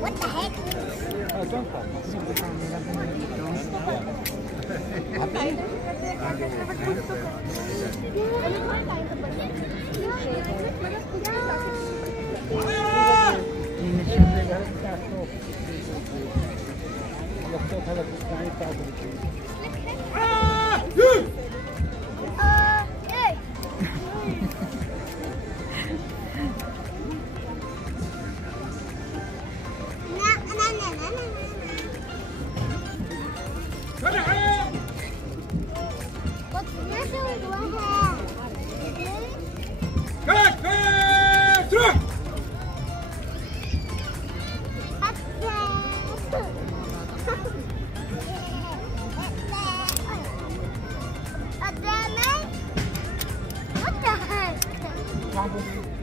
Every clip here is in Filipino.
What the heck?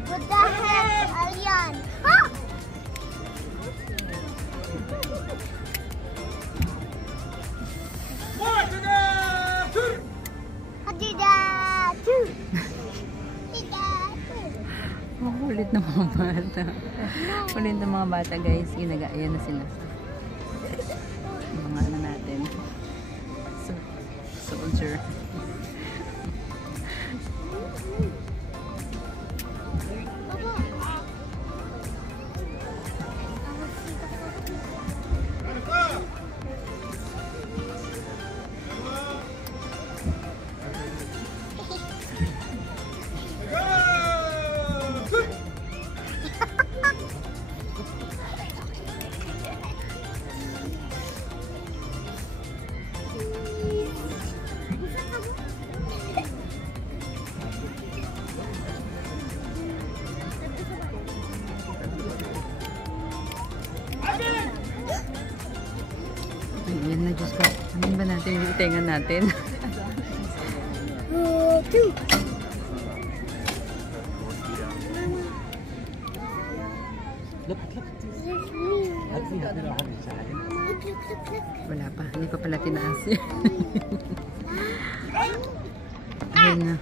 What the heck, Alien? Huh? Kulit ng mga bata. Kulit ng mga bata, guys. Ginagaya na sila. Mga ano natin. Soldier. Yan na, Diyos ko. Ano ba natin yung itengan natin? Wala pa. Hindi pa pala tinaas. Ayan na.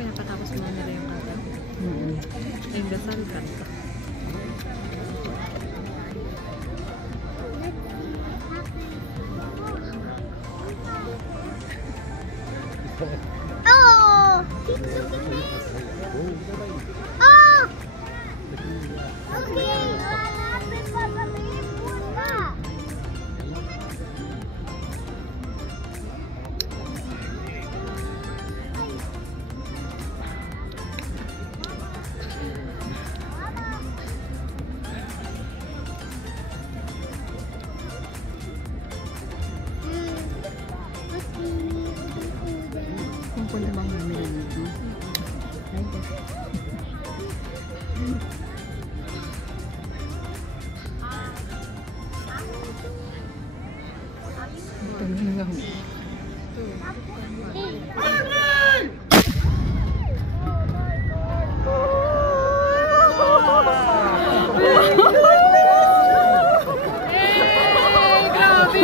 Pinapatapos mo nila yung kata. Yung dasal kanta. Oh! Oh! Okay. Punta bang namin dito? Ay, ito na lang.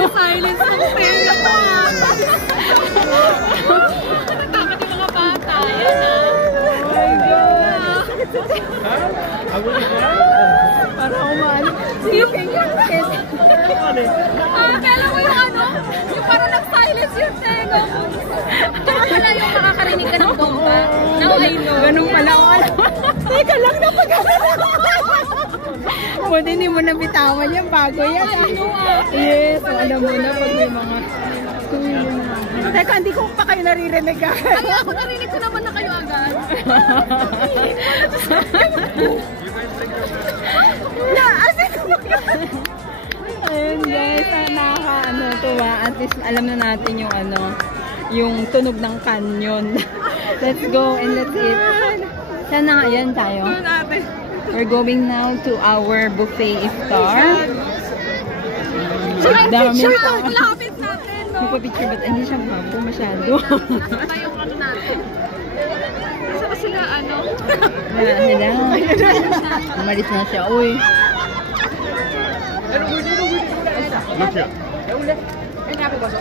Silence ang pera. Nagkakati mga bata. Yan Oh my God! Para umaan. Kailan mo yung ano? Yung parang nag-silence yung tenga mo. Kaya pala yung makakarinig ka ng bomba. Now I know. Ganun pala ako. Teka lang na Buti hindi mo nabitawan yan. Bago yan. Yes. So, alam mo na pag may mga... Teka, hindi ko pa kayo naririnig ka. Ay, ako narinig ko naman na kayo agad. Ayun guys, nakaka-tuwa. At least alam na natin yung yung tunog ng canyon. Let's go and let's eat. Sana nga yan tayo. We're going now to our buffet iftar. Dami. Lapit natin, no? Magpa-picture ba't hindi siya mapo masyado? Nasa yung ano natin. Nasa ba sila, ano? Wala sila. Umalis na siya. Uy.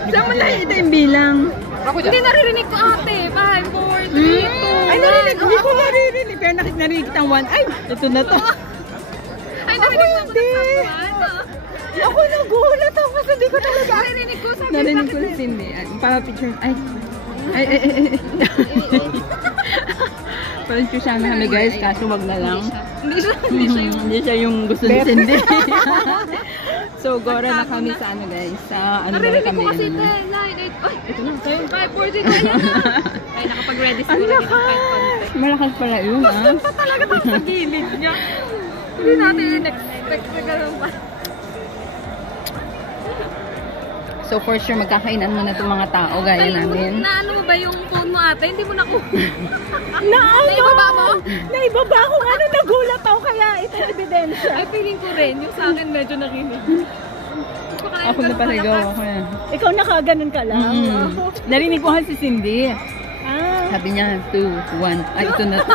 Saan mo tayo ito yung bilang? Hindi naririnig ko ate. 5, 4, 3, 2, Ay, narinig. Hindi ko naririnig. Pero narinig kitang 1. Ay, ito na to. Ay, narinig ko hindi. Ako nagulat ako kasi hindi ko talaga. Narinig ko. Sabi, Narinig ko na hindi. Papa-picture. Ay. Pa-picture sana kami guys. Kaso wag na lang. Hindi siya yung gusto ni Cindy. So, gora na kami sa ano guys. Sa ano ba narinig kami? ko kasi 10, 9, 8. Ay, ito na. 5, 4, 3, 2, ayan na. Ay, nakapag-ready siguro din ang 5 content. Malakas pala yun ah. Pa talaga tayo sa gilid niya. Hindi natin in-expect na gano'n pa. So, for sure, magkakainan mo na itong mga tao gaya namin. Naano mo ba yung phone mo ate? Hindi mo na ko. Naibaba mo? Naibaba ko nga nung nagulat ako kaya ito ebidensya. Ay, feeling ko rin. Yung sa akin medyo nakinig. Ako na paligaw ako yan. Ikaw nakaganon ka lang? Narinig ko nga si Cindy. Ah, Sabi niya, 2, 1. Ay, ito na to.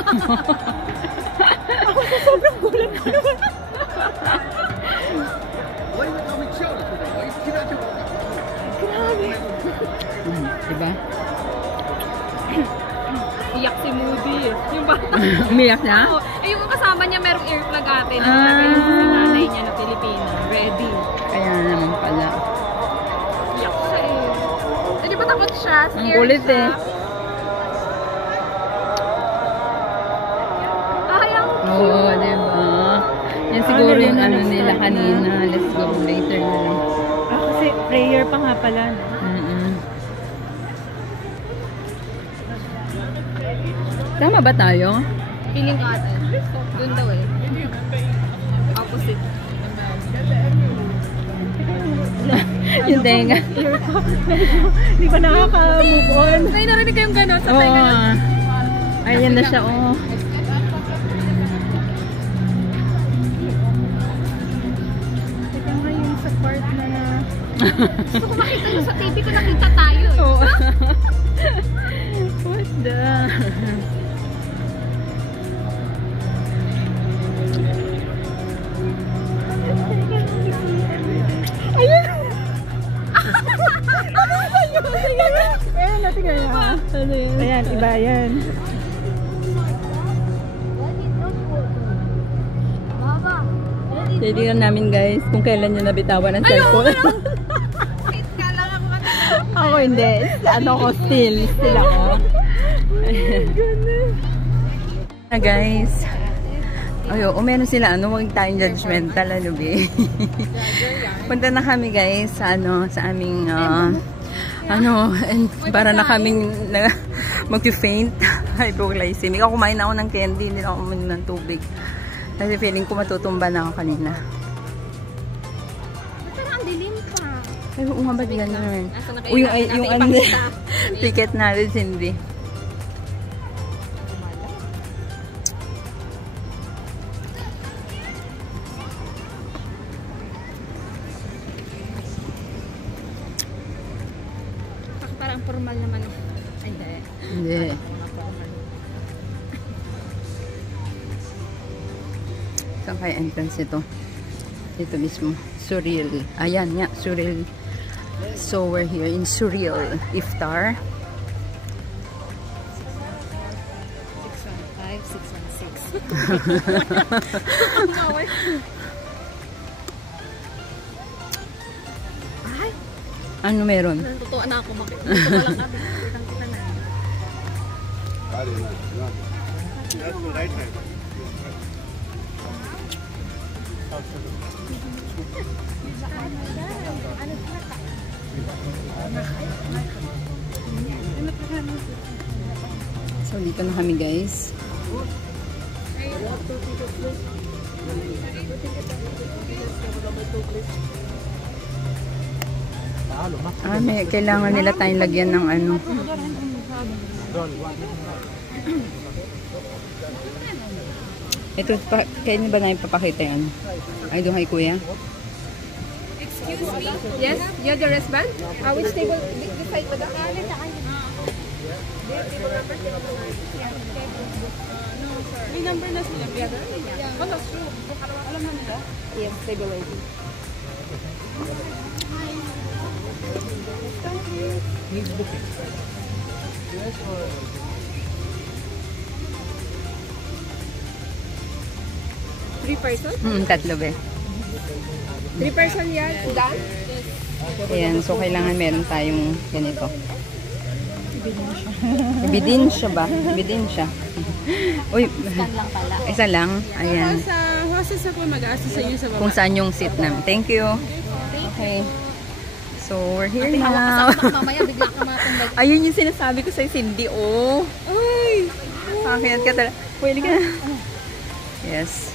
ako sa sobrang gulat ko naman. Grabe. Diba? Iyak si Moody. Yung bata. Umiyak na? Eh, yung kasama niya merong earplug ate. Nakalagay yung sinanay niya na Pilipina. Ready. Kaya naman pala. Iyak siya eh. Eh, di ba takot siya? Ang Scared kulit siya. eh. Ayaw ko. Oo, diba? Yan siguro yung ano nila kanina. Let's go later na lang. Ah, kasi prayer pa nga pala. No? Tama ba tayo? Feeling ko ate. Doon daw eh. Opposite. Yung tenga. Hindi pa nakaka-move on. May narinig kayong gano'n sa Oo. tenga nun? Ayan na siya, oh. Ito nga yung sa part na Gusto ko makita nyo sa TV ko nakita tayo eh. Oo. What the? Ayan, natingnan niya. Ano yun? Ayan, iba yan. Titignan namin guys kung kailan nyo nabitawan ang cellphone. Ako hindi. Ano ko, still ako. Na guys. Ayo, meron sila huwag tayong judgmental, ano be. Punta na kami guys sa sa aming and para na kaming mag-faint. Hypoglycemic. Ako kumain ako ng candy, hindi ako kumain ng tubig. Kasi feeling ko matutumba na ako kanina. Pero ang dilim pa. Ay, oo nga ba ganyan? Nasa Uy, nakailan yung natin ipakita. ticket natin, hindi. Parang formal naman. Ay, hindi. Hindi. Saan kaya entrance ito? Dito mismo. Surreal. Ayan nga, Surreal. So we're here in Surreal Iftar. 615, 616. Ay! Ano meron? Totoo na ako makita. Dito pa lang kami. Kitang-kita na. So dito na kami guys. May kailangan nila tayong lagyan ng ano. Ito, kaya ba na ipapakita yan? Ay, doon kay kuya? Excuse me? Yes? You're the wristband? Which table? This side ba? May number na sila. Oh, that's true. Alam na nila? Yes, table lady. Three person? Tatlo be. 3 person yan? Done? Ayan, so kailangan meron tayong ganito. Ebidensya ba? Ebidensya. Uy, isa lang. Ayan. Hostess ako mag-assist sa iyo sa baba. Kung saan yung seat namin. Thank you. Okay. So, we're here now. Mamaya bigla ka matambay. Ayun yung sinasabi ko sa Cindy, oh. Ay! Pakiyat ka talaga. Pwede ka na. Yes.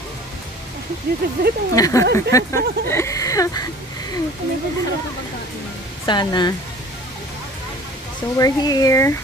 Sana. So, we're here.